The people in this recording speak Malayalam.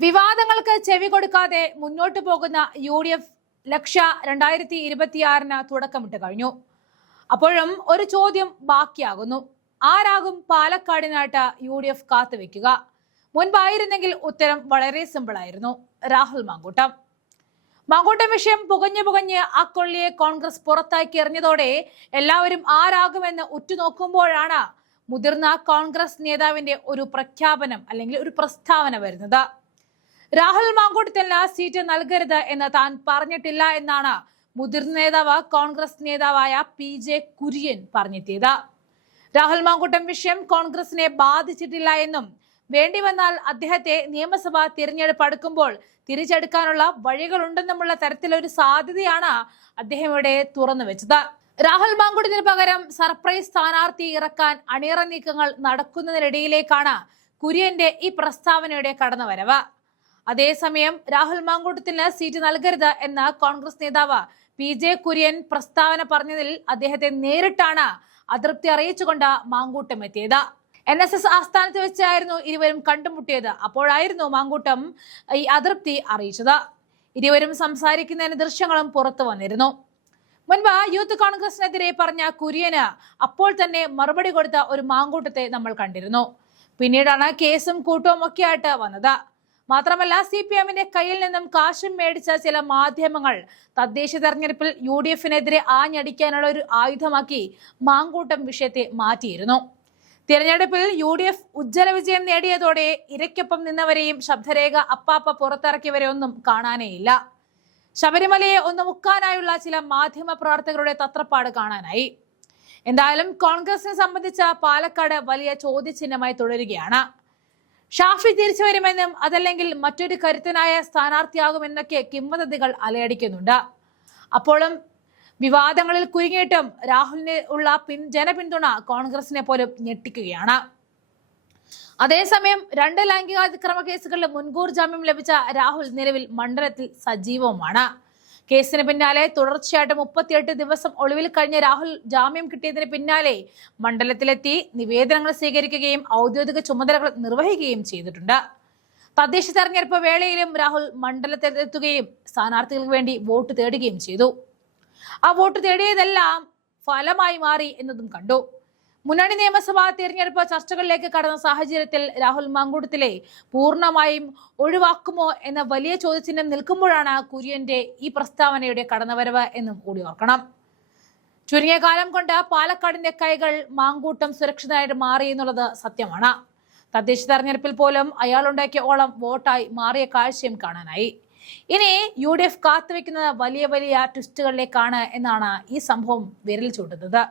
വിവാദങ്ങൾക്ക് ചെവി കൊടുക്കാതെ മുന്നോട്ടു പോകുന്ന UDF ലക്ഷ്യ 2026 തുടക്കമിട്ട് കഴിഞ്ഞു. അപ്പോഴും ഒരു ചോദ്യം ബാക്കിയാകുന്നു. ആരാകും പാലക്കാടിനായിട്ട് UDF കാത്തുവെക്കുക? മുൻപായിരുന്നെങ്കിൽ ഉത്തരം വളരെ സിമ്പിൾ ആയിരുന്നു. രാഹുൽ മാങ്കൂട്ടം. മാങ്കൂട്ടം വിഷയം പുകഞ്ഞ് ആ കൊള്ളിയെ കോൺഗ്രസ് പുറത്താക്കി എറിഞ്ഞതോടെ എല്ലാവരും ആരാകുമെന്ന് ഉറ്റുനോക്കുമ്പോഴാണ് മുതിർന്ന കോൺഗ്രസ് നേതാവിന്റെ ഒരു പ്രഖ്യാപനം അല്ലെങ്കിൽ ഒരു പ്രസ്താവന വരുന്നത്. രാഹുൽ മാങ്കൂട്ടത്തിന് സീറ്റ് നൽകരുത് എന്ന് താൻ പറഞ്ഞിട്ടില്ല എന്നാണ് മുതിർന്ന നേതാവ് കോൺഗ്രസ് നേതാവായ PJ കുര്യൻ പറഞ്ഞെത്തിയത്. രാഹുൽ മാങ്കൂട്ടം വിഷയം കോൺഗ്രസിനെ ബാധിച്ചിട്ടില്ല എന്നും വേണ്ടി വന്നാൽ അദ്ദേഹത്തെ നിയമസഭാ തിരഞ്ഞെടുപ്പ് അടുക്കുമ്പോൾ തിരിച്ചെടുക്കാനുള്ള വഴികളുണ്ടെന്നുമുള്ള തരത്തിലൊരു സാധ്യതയാണ് അദ്ദേഹം ഇവിടെ തുറന്നു വെച്ചത്. രാഹുൽ മാങ്കൂട്ടത്തിന് പകരം സർപ്രൈസ് സ്ഥാനാർത്ഥി ഇറക്കാൻ അണിയറ നീക്കങ്ങൾ നടക്കുന്നതിനിടയിലേക്കാണ് കുര്യന്റെ ഈ പ്രസ്താവനയുടെ കടന്നുവരവ്. അതേസമയം രാഹുൽ മാങ്കൂട്ടത്തിന് സീറ്റ് നൽകരുത് എന്ന കോൺഗ്രസ് നേതാവ് PJ കുര്യൻ പ്രസ്താവന പറഞ്ഞതിൽ അദ്ദേഹത്തെ നേരിട്ടാണ് അതൃപ്തി അറിയിച്ചുകൊണ്ട് മാങ്കൂട്ടം എത്തിയത്. NSS ആസ്ഥാനത്ത് വെച്ചായിരുന്നു ഇരുവരും കണ്ടുമുട്ടിയത്. അപ്പോഴായിരുന്നു മാങ്കൂട്ടം ഈ അതൃപ്തി അറിയിച്ചത്. ഇരുവരും സംസാരിക്കുന്നതിന് ദൃശ്യങ്ങളും പുറത്തു വന്നിരുന്നു. മുൻപ് യൂത്ത് കോൺഗ്രസിനെതിരെ പറഞ്ഞ കുര്യന് അപ്പോൾ തന്നെ മറുപടി കൊടുത്ത ഒരു മാങ്കൂട്ടത്തെ നമ്മൾ കണ്ടിരുന്നു. പിന്നീടാണ് കേസും കൂട്ടവും ഒക്കെ ആയിട്ട് വന്നത്. മാത്രമല്ല CPM-ന്റെ കയ്യിൽ നിന്നും കാശും മേടിച്ച ചില മാധ്യമങ്ങൾ തദ്ദേശ തെരഞ്ഞെടുപ്പിൽ UDF-നെതിരെ ആഞ്ഞടിക്കാനുള്ള ഒരു ആയുധമാക്കി മാങ്കൂട്ടം വിഷയത്തെ മാറ്റിയിരുന്നു. തിരഞ്ഞെടുപ്പിൽ UDF ഉജ്ജ്വല വിജയം നേടിയതോടെ ഇരയ്ക്കൊപ്പം നിന്നവരെയും ശബ്ദരേഖ അപ്പാപ്പ പുറത്തിറക്കിയവരെ ഒന്നും കാണാനേയില്ല. ശബരിമലയെ ഒന്ന് മുക്കാനായുള്ള ചില മാധ്യമ പ്രവർത്തകരുടെ തത്രപ്പാട് കാണാനായി. എന്തായാലും കോൺഗ്രസിനെ സംബന്ധിച്ച പാലക്കാട് വലിയ ചോദ്യചിഹ്നമായി തുടരുകയാണ്. ഷാഫി തിരിച്ചു വരുമെന്നും അതല്ലെങ്കിൽ മറ്റൊരു കരുത്തനായ സ്ഥാനാർത്ഥിയാകുമെന്നൊക്കെ കിംവദന്തികൾ അലയടിക്കുന്നുണ്ട്. അപ്പോഴും വിവാദങ്ങളിൽ കുരുങ്ങിയിട്ടും രാഹുലിന് ഉള്ള ജനപിന്തുണ കോൺഗ്രസിനെ പോലും ഞെട്ടിക്കുകയാണ്. അതേസമയം 2 ലൈംഗികാതിക്രമ കേസുകളിൽ മുൻകൂർ ജാമ്യം ലഭിച്ച രാഹുൽ നിലവിൽ മണ്ഡലത്തിൽ സജീവവുമാണ്. കേസിന് പിന്നാലെ തുടർച്ചയായിട്ട് 38 ദിവസം ഒളിവിൽ കഴിഞ്ഞ രാഹുൽ ജാമ്യം കിട്ടിയതിന് പിന്നാലെ മണ്ഡലത്തിലെത്തി നിവേദനങ്ങൾ സ്വീകരിക്കുകയും ഔദ്യോഗിക ചുമതലകൾ നിർവഹിക്കുകയും ചെയ്തിട്ടുണ്ട്. തദ്ദേശ തെരഞ്ഞെടുപ്പ് വേളയിലും രാഹുൽ മണ്ഡലത്തിലെത്തുകയും സ്ഥാനാർത്ഥികൾക്ക് വേണ്ടി വോട്ട് തേടുകയും ചെയ്തു. ആ വോട്ട് തേടിയതെല്ലാം ഫലമായി മാറി എന്നതും കണ്ടു. മുന്നണി നിയമസഭാ തിരഞ്ഞെടുപ്പ് ചർച്ചകളിലേക്ക് കടന്ന സാഹചര്യത്തിൽ രാഹുൽ മാങ്കൂട്ടത്തിലെ പൂർണ്ണമായും ഒഴിവാക്കുമോ എന്ന വലിയ ചോദ്യചിഹ്നം നിൽക്കുമ്പോഴാണ് കുര്യന്റെ ഈ പ്രസ്താവനയുടെ കടന്നുവരവ് എന്നും കൂടി ഓർക്കണം. ചുരുങ്ങിയ കാലം കൊണ്ട് പാലക്കാടിന്റെ കൈകൾ മാങ്കൂട്ടം സുരക്ഷിതനായിട്ട് മാറി എന്നുള്ളത് സത്യമാണ്. തദ്ദേശ തെരഞ്ഞെടുപ്പിൽ പോലും അയാളുണ്ടാക്കിയ ഓളം വോട്ടായി മാറിയ കാഴ്ചയും കാണാനായി. ഇനി UDF കാത്തുവെക്കുന്നത് വലിയ വലിയ ട്വിസ്റ്റുകളിലേക്കാണ് എന്നാണ് ഈ സംഭവം വിരൽ ചൂണ്ടുന്നത്.